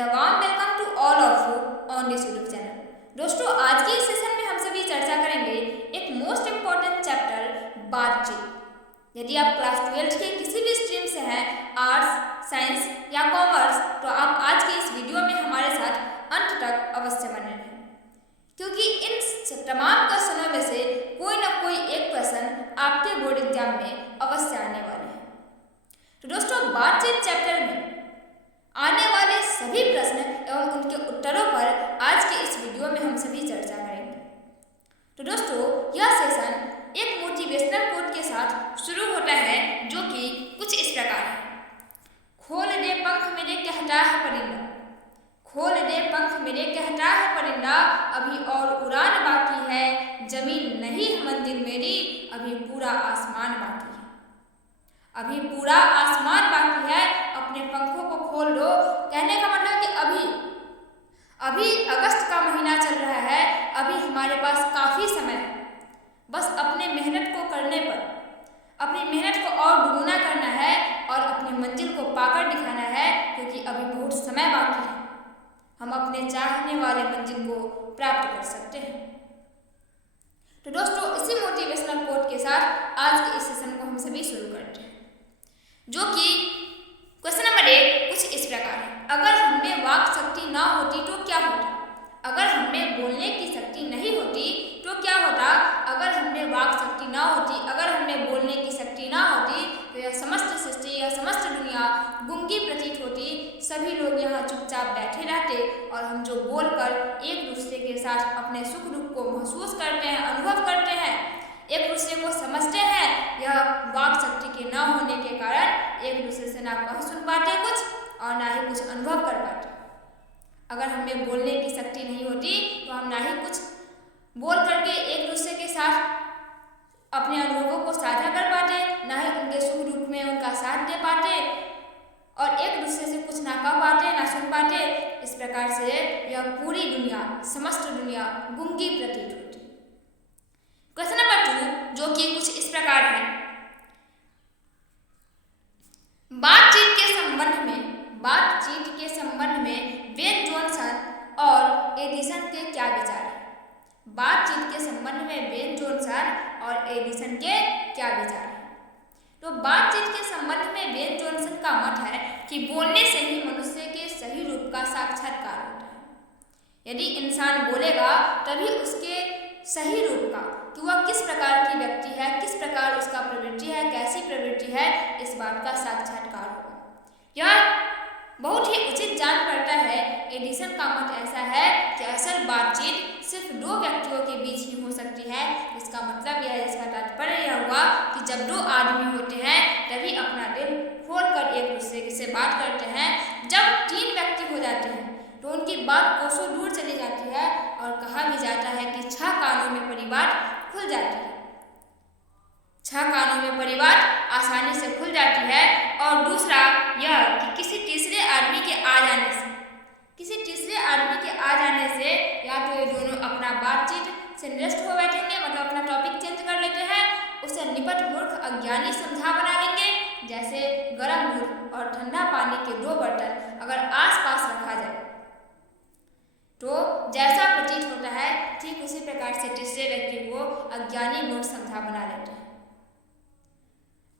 and a warm welcome to all of you on this YouTube channel. दोस्तों, आज के इस सेशन में हम सभी चर्चा करेंगे एक मोस्ट इम्पॉर्टेंट चैप्टर बातचीत। यदि आप क्लास 12 के किसी भी स्ट्रीम से हैं, आर्ट्स, साइंस या कॉमर्स, तो आप आज के इस वीडियो में हमारे साथ अंत तक अवश्य बने रहें, क्योंकि इन तमाम क्वेश्चनों में से कोई ना कोई एक क्वेश्चन आपके बोर्ड एग्जाम में अवश्य आने वाले हैं। तो दोस्तों, बातचीत चैप्टर में आने वाले सभी प्रश्न एवं उनके उत्तरों पर आज के इस वीडियो में हम सभी चर्चा करेंगे। तो दोस्तों, यह सेशन एक मोटिवेशनल कोट के साथ शुरू होता है, जो कि कुछ इस प्रकार है। खोल दे पंख मेरे कहता है परिंदा, खोल दे पंख मेरे कहता है परिंदा, अभी और उड़ान बाकी है, जमीन नहीं है मंजिल मेरी, अभी पूरा आसमान बाकी है, अभी पूरा आसमान बाकी है, अपने पंखों को खोल दो। कहने का मतलब कि अभी अगस्त का महीना चल रहा है, अभी हमारे पास काफ़ी समय है, बस अपने मेहनत को करने पर अपनी मेहनत को और दुगुना करना है और अपनी मंजिल को पाकर दिखाना है, क्योंकि अभी बहुत समय बाकी है, हम अपने चाहने वाले मंजिल को प्राप्त कर सकते हैं। तो दोस्तों, इसी मोटिवेशनल कोट के साथ आज के इस सेशन को हम सभी शुरू करते हैं, जो कि क्वेश्चन नंबर 1 कुछ इस प्रकार है। अगर हमें वाक शक्ति ना होती तो क्या होता? अगर हमें बोलने की शक्ति नहीं होती तो क्या होता? अगर हमें वाक शक्ति ना होती, अगर हमें बोलने की शक्ति ना होती, तो यह समस्त सृष्टि, यह समस्त दुनिया गूंगी प्रतीत होती। सभी लोग यहाँ चुपचाप बैठे रहते और हम जो बोलकर एक दूसरे के साथ अपने सुख दुख को महसूस करते हैं, अनुभव करते हैं, एक दूसरे को समझते हैं, यह वाक शक्ति के ना होने के कारण एक दूसरे से ना कह सुन पाते कुछ और ना ही कुछ अनुभव कर पाते। अगर हमें बोलने की शक्ति नहीं होती तो हम ना ही कुछ बोल करके एक दूसरे के साथ अपने अनुभवों को साझा कर पाते, ना ही उनके सुख दुख में उनका साथ दे पाते और एक दूसरे से कुछ ना कह पाते, ना सुन पाते। इस प्रकार से यह पूरी दुनिया, समस्त दुनिया गूंगी प्रतीत होती। क्वेश्चन नंबर 2, जो कि कुछ इस प्रकार है। बातचीत के संबंध में बेन जॉनसन और एडिसन के क्या विचार है? बातचीत के संबंध में बेन जॉनसन और एडिसन के क्या विचार है? तो बातचीत के संबंध में बेन जॉनसन का मत है कि बोलने से ही मनुष्य के सही रूप का साक्षात्कार होता है। यदि इंसान बोलेगा तभी उसके सही रूप का, कि वह किस प्रकार की व्यक्ति है, किस प्रकार उसका प्रवृत्ति है, कैसी प्रवृत्ति है, इस बात का साक्षात्कार होगा। यह बहुत ही उचित जान पड़ता है। एडिसन का मत ऐसा है कि असल बातचीत सिर्फ 2 व्यक्तियों के बीच ही हो सकती है। इसका मतलब यह है, इसका तात्पर्य यह हुआ कि जब 2 आदमी होते हैं तभी अपना दिल खोलकर एक दूसरे से बात करते हैं। जब 3 व्यक्ति हो जाते हैं तो उनकी बात कोसों दूर चली जाती है और कहा भी जाता है कि 6 कानों में परिवार खुल जाती है। 6 कानों में परिवार आसानी से खुल जाती है। और दूसरा यह कि किसी तीसरे आदमी के आ जाने से या तो ये दोनों अपना बातचीत से निरस्त हो बैठेंगे, मतलब अपना टॉपिक चेंज कर लेते हैं, उसे निपट मूर्ख अज्ञानी समझा बना लेंगे। जैसे गर्म दूध और ठंडा पानी के 2 बर्तन अगर आस-पास रखा जाए तो जैसा प्रतीत होता है, ठीक उसी प्रकार से तीसरे व्यक्ति को अज्ञानी मूर्ख समझा बना लेते हैं।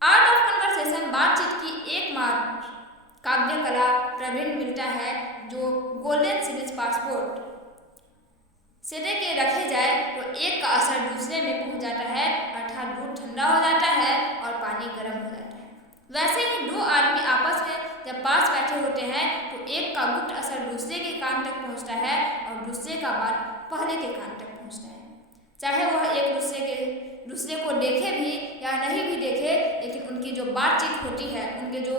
आर्ट ऑफ कन्वर्सेशन बातचीत की एकमात्र काव्य कला प्रवीण मिलता है, जो गोल्डन सीरीज पासपोर्ट सेटे के रखे जाए तो एक का असर दूसरे में पहुंच जाता है, अर्थात दूध ठंडा हो जाता है और पानी गर्म हो जाता है। वैसे ही 2 आदमी आपस में जब पास बैठे होते हैं तो एक का गुप्त असर दूसरे के कान तक पहुंचता है और दूसरे का बात पहले के कान तक पहुंचता है। चाहे वह एक दूसरे को देखे भी या नहीं भी देखे, लेकिन उनकी जो बातचीत होती है, उनके जो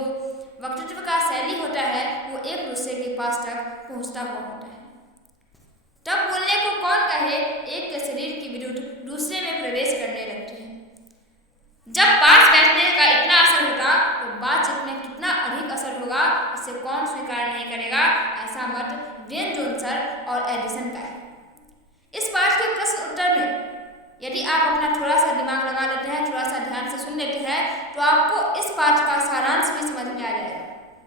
वक्तव्य का शैली होता है, वो एक दूसरे के पास तक पहुंचता हुआ होता है। तब बोलने को कौन कहे, एक के शरीर के विरुद्ध दूसरे में प्रवेश करने लगते हैं। जब पास बैठने का इतना असर होगा तो बातचीत में कितना अधिक असर होगा, इसे कौन स्वीकार नहीं करेगा। ऐसा मत बेन जॉनसन और एडिसन का है। इस पाठ के प्रश्न उत्तर में यदि आप अपना थोड़ा सा दिमाग लगा लेते हैं, थोड़ा सा ध्यान से सुन लेते हैं, तो आपको इस पाठ का सारांश भी समझ में आ जाएगा।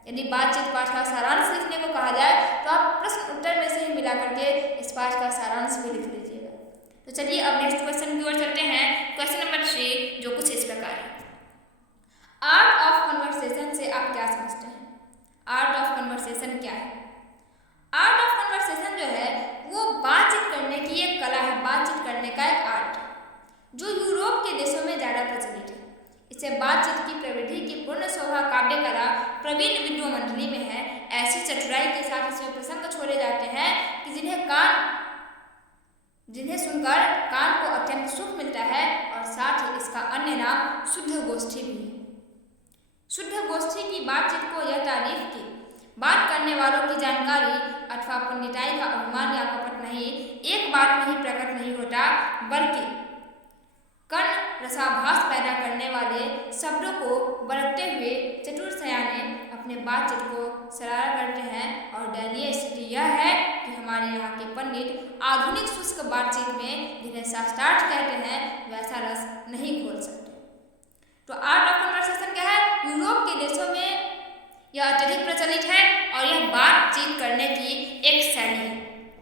यदि बातचीत पाठ का सारांश लिखने को कहा जाए तो आप प्रश्न उत्तर में से ही मिला करके इस पाठ का सारांश भी लिख लीजिएगा। तो चलिए अब नेक्स्ट क्वेश्चन की ओर चलते हैं। क्वेश्चन नंबर 3 जो कुछ इस प्रकार है। आर्ट ऑफ कन्वर्सेशन से आप क्या समझते हैं? आर्ट ऑफ कन्वर्सेशन क्या है? आर्ट ऑफ कन्वर्सेशन जो है वो बातचीत करने की एक कला है, बातचीत करने का एक आर्ट है जो यूरोप के देशों में ज़्यादा प्रचलित है। इसे बातचीत की प्रविधि की पूर्ण शोभा काव्य कला प्रवीण विद्रो मंडली में है। ऐसी चतुराई के साथ इसमें प्रसंग छोड़े जाते हैं कि जिन्हें सुनकर कान को अत्यंत सुख मिलता है और साथ ही इसका अन्य नाम शुद्ध गोष्ठी भी है। शुद्ध गोष्ठी की बातचीत को यह तारीफ की बात करने वालों की जानकारी अथवा पंडिताई का अभिमान या कपट नहीं, एक बात में ही प्रकट नहीं होता, बल्कि कर्ण रसाभास पैदा करने वाले शब्दों को बरतते हुए चतुर सयाने अपने बातचीत को सराहा करते हैं। और दयनीय स्थिति यह है कि हमारे यहाँ के पंडित आधुनिक शुष्क बातचीत में जिन्हें शास्त्रार्थ कहते हैं वैसा रस नहीं खोल सकते। तो आर्ट ऑफ कन्वर्सेशन क्या है? यूरोप के देशों में यह अत्यधिक प्रचलित है और यह बातचीत करने की एक शैली है।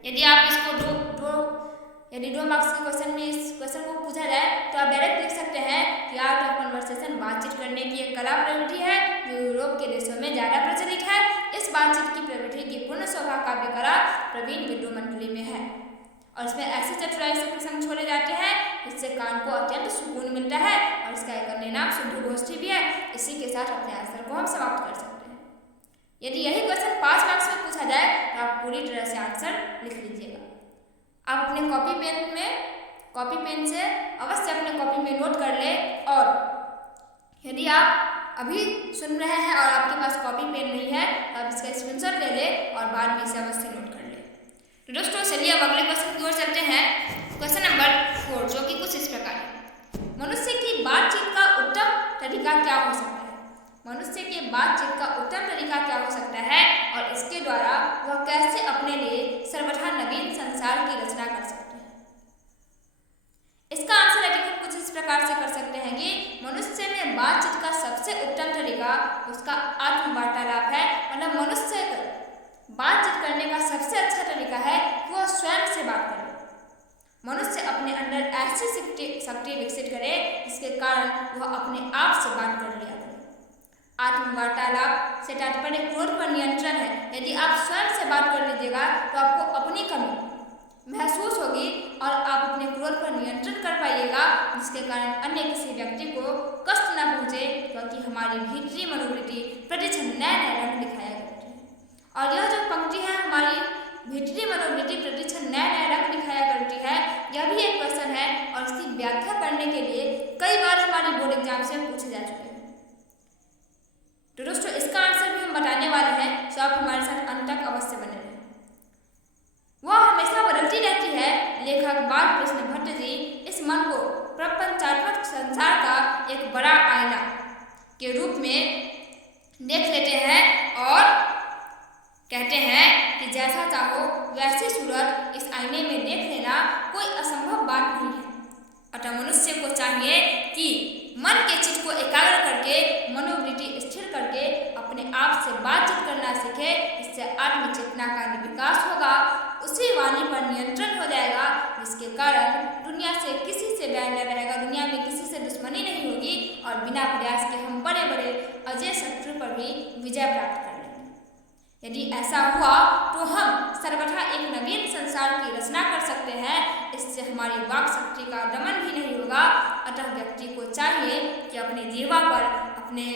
यदि आप इसको दो मार्क्स के क्वेश्चन में इस क्वेश्चन को पूछा जाए तो आप डायरेक्ट लिख सकते हैं कि आर्ट ऑफ कन्वर्सेशन बातचीत करने की एक कला प्रवृत्ति है जो यूरोप के देशों में ज़्यादा प्रचलित है। इस बातचीत की प्रवृत्ति की पूर्ण शोभा काव्य कला प्रवीण विद्रो मंडली में है और इसमें ऐसी चतुराई से प्रसंग छोड़े जाते हैं जिससे कान को अत्यंत सुकून मिलता है और इसका एक अन्य नाम शुद्ध गोष्ठी भी है। इसी के साथ अपने आंसर को हम समाप्त कर सकते हैं। यदि यही क्वेश्चन 5 मार्क्स में पूछा जाए तो आप पूरी तरह से आंसर लिख लीजिएगा। आप अपने कॉपी पेन से अवश्य अपने कॉपी में नोट कर ले और यदि आप अभी सुन रहे हैं और आपके पास कॉपी पेन नहीं है तो आप इसका स्क्रीनशॉट ले ले और बाद में इसे अवश्य नोट कर ले। तो दोस्तों चलिए अब अगले क्वेश्चन की ओर चलते हैं। क्वेश्चन नंबर 4 जो कि कुछ इस प्रकार है। मनुष्य की बातचीत का उत्तम तरीका क्या हो सकता है? मनुष्य के बातचीत का उत्तम तरीका क्या हो सकता है और इसके द्वारा वह कैसे अपने लिए सर्वथा नवीन संसार की रचना कर सकते हैं? इसका आंसर यदि हम कुछ इस प्रकार से कर सकते हैं कि मनुष्य में बातचीत का सबसे उत्तम तरीका उसका आत्मवार्तालाप है। मतलब मनुष्य बातचीत करने का सबसे अच्छा तरीका है कि वह स्वयं से बात करे। मनुष्य अपने अंदर ऐसी शक्ति विकसित करे जिसके कारण वह अपने आप से बात कर लिया करे। आत्मवार्तालाप से तात्पर्य क्रोध पर नियंत्रण है। यदि आप स्वयं से बात कर लीजिएगा तो आपको अपनी कमी महसूस होगी और आप अपने क्रोध पर नियंत्रण कर पाइएगा जिसके कारण अन्य किसी व्यक्ति को कष्ट न पहुँचे, क्योंकि हमारी भीतरी मनोवृत्ति प्रतिक्षण नए नए रंग दिखाया करती है। और यह जो पंक्ति है हमारी भीतरी मनोवृत्ति प्रतिक्षण नए नए रंग दिखाया करती है, यह भी एक क्वेश्चन है और इसकी व्याख्या करने के लिए कई बार हमारे बोर्ड एग्जाम से पूछे जा चुके हैं। तो दोस्तों इसका आंसर भी हम बताने वाले हैं, तो आप हमारे साथ अंत तक अवश्य बने रहें। वह हमेशा बदलती रहती है। लेखक बालकृष्ण भट्ट जी इस मन को प्रपंचात्मक संसार का एक बड़ा आईना के रूप में देख लेते हैं और कहते हैं कि जैसा चाहो वैसी सूरत इस आईने में देख लेना कोई असंभव बात नहीं है। अतः मनुष्य को चाहिए कि मन के चित्त को एकाग्र करके मनोवृत्ति स्थिर करके अपने आप से बातचीत करना सीखे। इससे आत्मचेतना का विकास होगा, उसी वाणी पर नियंत्रण हो जाएगा, जिसके कारण दुनिया से किसी से बैर न रहेगा, दुनिया में किसी से दुश्मनी नहीं होगी और बिना प्रयास के हम बड़े बड़े अजय शत्रु पर भी विजय प्राप्त कर लेंगे। यदि ऐसा हुआ तो हम सर्वथा एक नवीन संसार की रचना कर सकते हैं। इससे हमारी वाक शक्ति का दमन भी नहीं होगा। अतः व्यक्ति को चाहिए कि अपने जीवा पर, अपने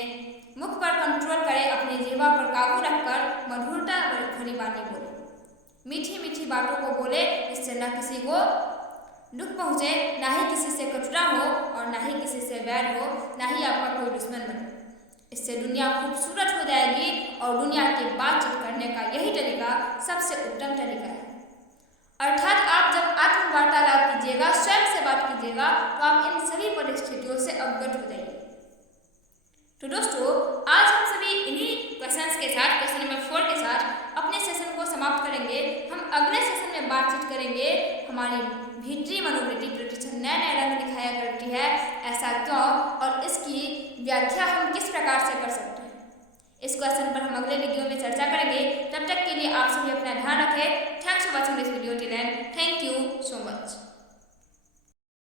मुख पर कंट्रोल करे, अपने जीवा पर काबू रखकर मधुरता भरी वाणी बोले, मीठी मीठी बातों को बोले, इससे न किसी को दुख पहुँचे, ना ही किसी से कटुता हो और ना ही किसी से बैर हो, ना ही आपका कोई दुश्मन बने। इससे दुनिया खूबसूरत हो जाएगी और दुनिया की बातचीत करने का यही तरीका सबसे उत्तम तरीका है। अर्थात आप जब आत्मवार्तालाप कीजिएगा, स्वयं से बात कीजिएगा, तो आप इन सभी परिस्थितियों से अवगत हो जाइए। तो दोस्तों आज हम सभी इन्हीं क्वेश्चंस के साथ, क्वेश्चन नंबर 4 के साथ अपने सेशन को समाप्त करेंगे। हम अगले सेशन में बातचीत करेंगे हमारी भीतरी मनोवृत्ति प्रतिक्षण नए नए रंग दिखाया करती है, ऐसा क्यों और इसकी व्याख्या हम किस प्रकार से कर सकते हैं। इस क्वेश्चन पर हम अगले वीडियो में चर्चा करेंगे।